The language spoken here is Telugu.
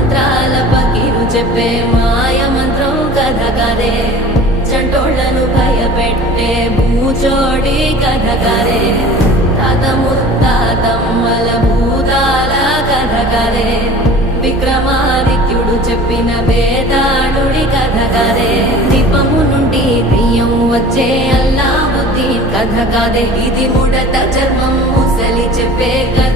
మంత్రాల పకీరు చెప్పే మాయ మంత్రం కథ కదే చంటోళ్లను భయపెట్టే భూచోడి కథ కదే తాత ముత్తాతమ్మల భూతాల కథ కదే విక్రమాదిత్యుడు చెప్పిన వేదాళుడి కథ కదే దీపము నుండి దెయ్యం వచ్చే అల్లావుద్దీన్ కథ కాదే ఇది ముడత చర్మం ముసలి చెప్పే కథ